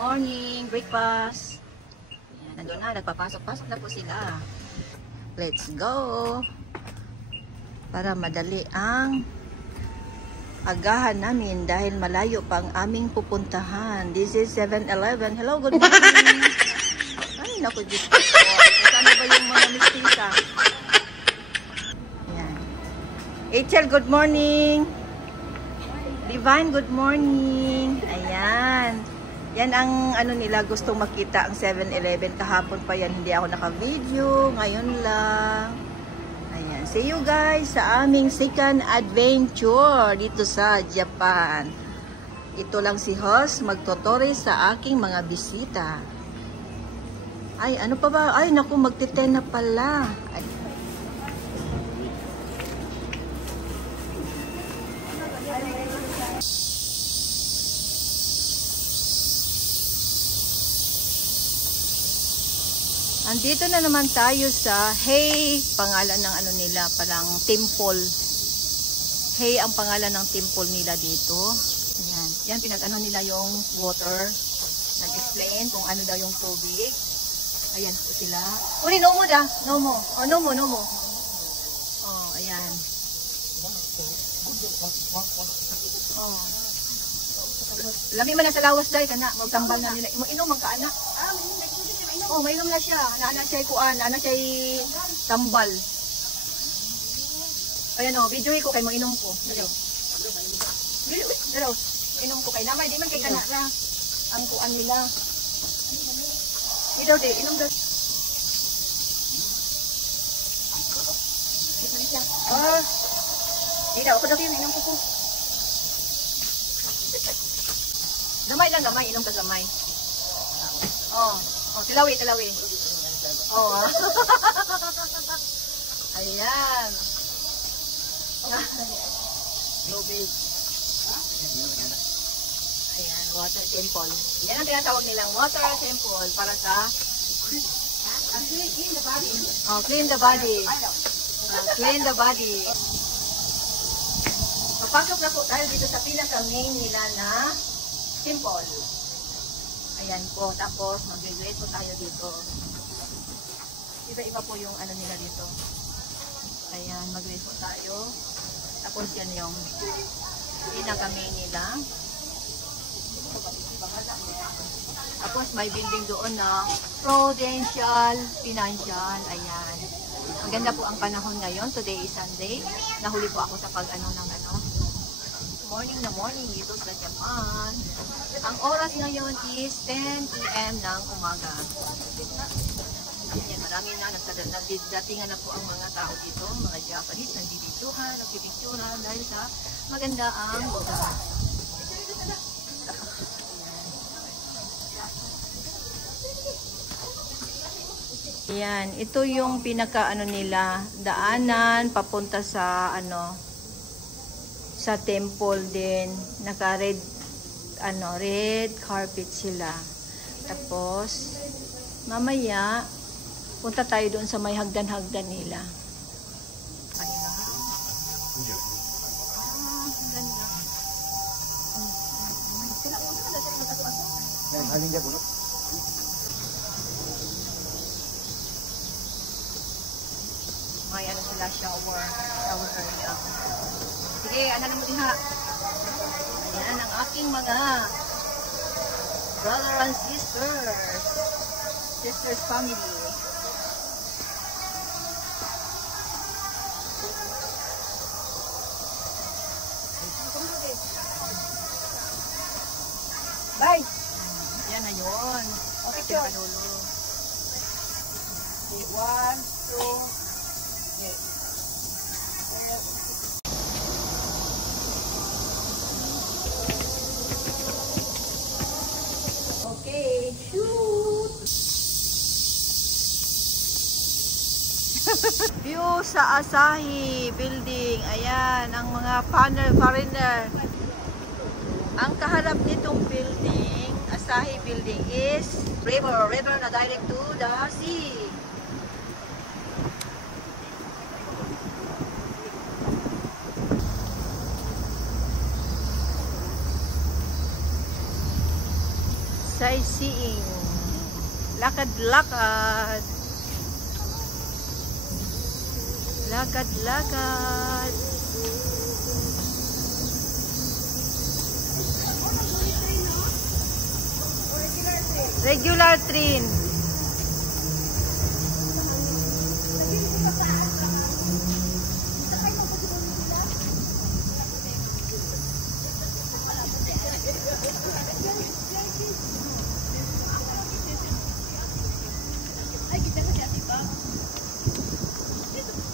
Morning, breakfast. Ayan, nandun na, nagpapasok-pasok na po sila. Let's go! Para madali ang agahan namin dahil malayo pa ang aming pupuntahan. This is 7-Eleven. Hello, good morning! Ay, naku, Diyos ko. Sana ba yung mga mistisa? Ayan. Rachel, good morning! Divine, good morning! Ayan. Yan ang ano nila, gustong makita ang 7-Eleven. Kahapon pa yan, hindi ako naka-video. Ngayon lang. Ayan. See you guys sa aming second adventure dito sa Japan. Ito lang si host, magtutore sa aking mga bisita. Ay, ano pa ba? Ay, naku, magti-10 na pala. Ay. Andito na naman tayo sa Hey, pangalan ng ano nila, parang temple. Hey ang pangalan ng temple nila dito. Ayan. Yan, pinag-ano nila yung water. Nag-explain kung ano daw yung tubig. Ayan po sila. Uri, nomo da. Nomo. Oh, nomo, nomo. Oh, ayan. Oh. Lami man na sa lawas dahil ka na. Magtambal na nila. Inom ang kaanak. Oh, mayroon na siya. Naana siya kuan, naana siya tambal. Ayan o, video ko kay mo inom ko. Dalaw. Inom ko kay namay, di man kay kanara. Ang kuan nila. Ito di, inom daw. Ah, di daw, ako daw yun, inom ko. Gamay lang, gamay, inom ka gamay. Oh. Oh, tilawi, tilawi. Oh. Ayan. Lubig. Ayan, water temple. Yan ang tinatawag nilang water temple para sa clean the body. Oh, clean the body. Clean the body. Papasok na po tayo dito sa pinaka-main nila na temple. Ayan po, tapos mag-grade po tayo dito. Iba-iba po yung ano nila dito. Ayan, mag-grade po tayo. Tapos yan yung pinaka-main nila. Tapos may building doon na Prudential Financial. Ayan. Maganda po ang panahon ngayon. Today is Sunday. Nahuli po ako sa pag-ano ng ano. Morning na morning dito sa Japan. Ang oras ngayon is 10 PM ng umaga. Yan, marami na nagdatingan na po ang mga tao dito, mga Japanese, nandidituhan, nagpipicturan dahil sa maganda ang lugar. Yan, ito yung pinaka ano nila, daanan papunta sa ano sa temple din. Naka-red red carpet sila. Tapos mamaya punta tayo doon sa may hagdan-hagdan nila. May ano sila, shower area. Sige, ano mo diha? Ayan ang aking mga brother and sisters family. Bye! Yan na yun. Okay, sure. Okay, 1, 2, yes. Okay, shoot! View sa Asahi Building. building. Ayan, ang mga foreigner. Ang kaharap nitong building, Asahi Building, is river na direct to the sea. Sightseeing. Lakad-lakad. Lakad-lakad. Regular train.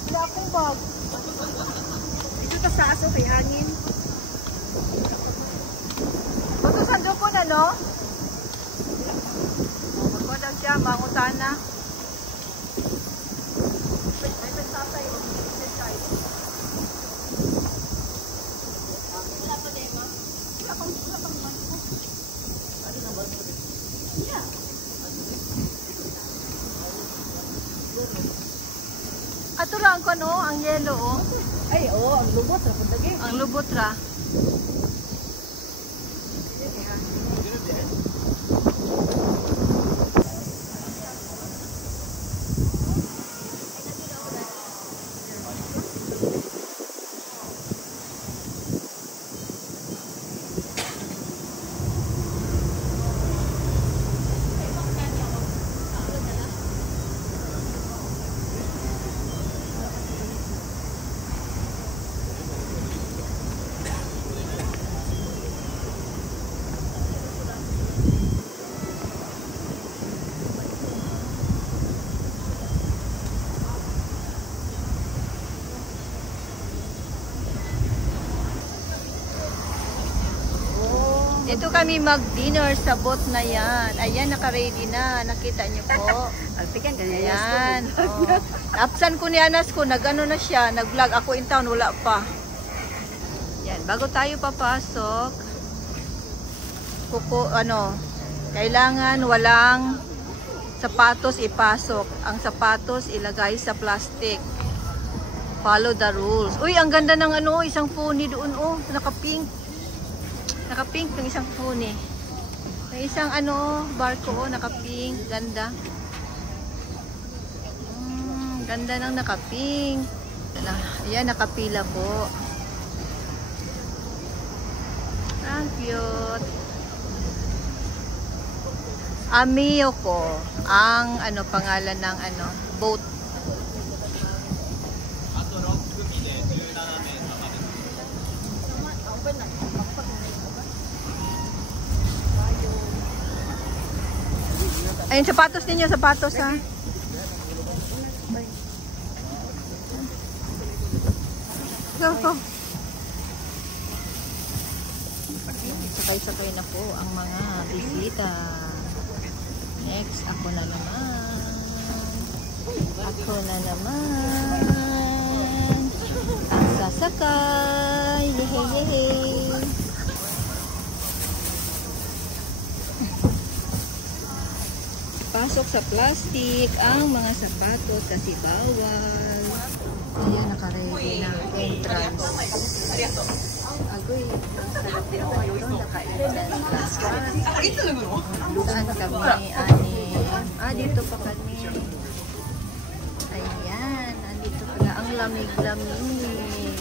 Wala akong bag. Ito ta sa aso kay hangin. Butusan doon ko na, no? Magwadang siya, mangutana. May pensatay. Wala pa, Dema? Wala pang yeah. Ato lang ko, no? Ang yellow, oh. Ay, oo, ang lubot ra pud lagi. Ang lubot ra. Ito kami mag-dinner sa boat na yan. Ayan, naka-ready na. Nakita niyo po. Alpikan ganyan. Ayan. Oh. Absan ko ni Anas ko. Nag-ano na siya. Nag-vlog. Ako in town. Wala pa. Yan. Bago tayo papasok, kailangan walang sapatos ipasok. Ang sapatos ilagay sa plastic. Follow the rules. Uy, ang ganda ng isang pony doon. Oh, naka-pink. Naka-pink ng isang pony. Ng isang barko, naka-pink. Ganda. Ganda ng naka-pink. Ayan, nakapila po. Ang cute. Amiyoko. Ang pangalan ng boat. Ayun, sapatos ninyo, sapatos ha. Go. Sakay-sakay na po ang mga bisita. Next, ako na naman. Ang sasakay. Yehey. Pasok sa plastic ang mga sapatos kasi bawal. Ayan, naka-ready na entrance. Agoy, ang sarap din ako ito. Naka-entrance ka. Saan kami, ani? Dito pa kami. Ayan, andito pala ang lamig-lamig.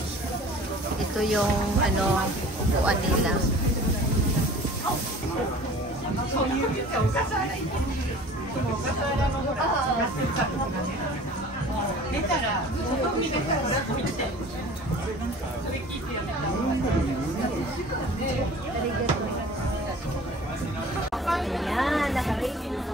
Ito yung, upuan nila. Ayan, naka-ready na.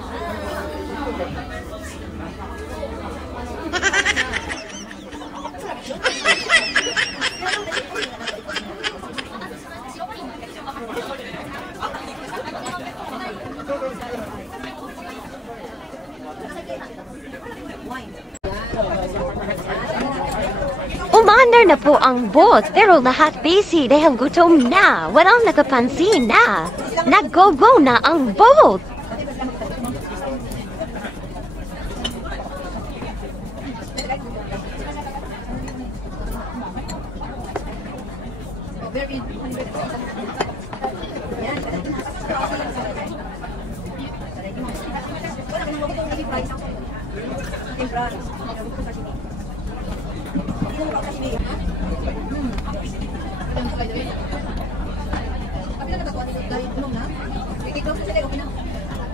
Umaandar na po ang boat pero lahat busy dahil gutom na. Walang nakapansin na. Nag-go-go na ang boat.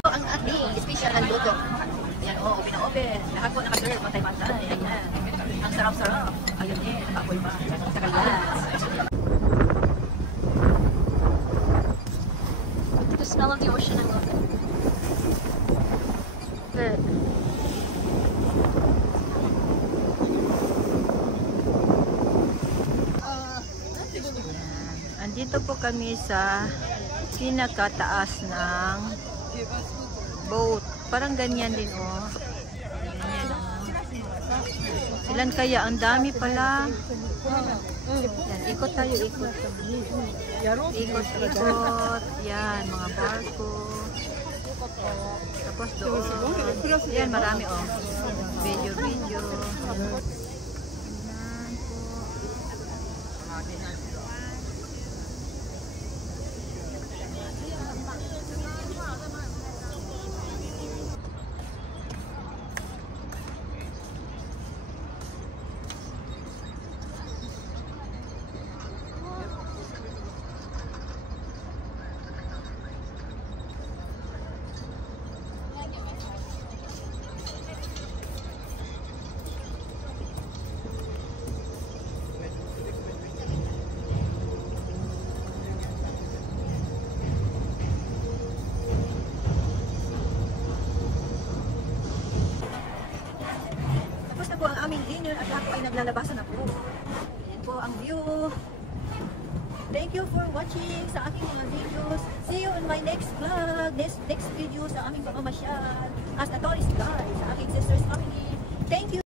Ang ating special na luto. Ayan, oh, open. Lahat po naka-serve, patay-patay. Ayan. Ang sarap-sarap. Ayun eh, nakapoy pa. Sa kaya. The smell of the ocean, I love it. Good. Andito po kami sa pinakataas ng boat. Parang ganyan din, oh. Ganyan, oh. Ilan kaya? Ang dami pala. Yan, ikot tayo, ikot. Ikot, ikot. Yan, mga barko. Tapos doon. Yan, marami, oh. Video, video. Tapos na po ang aming dinner at ako ay naglalabasan na po. Ayan po ang view. Thank you for watching sa aking mga videos. See you in my next vlog, next video sa aming pamamasyal as a tourist guide sa aking sister's family. Thank you.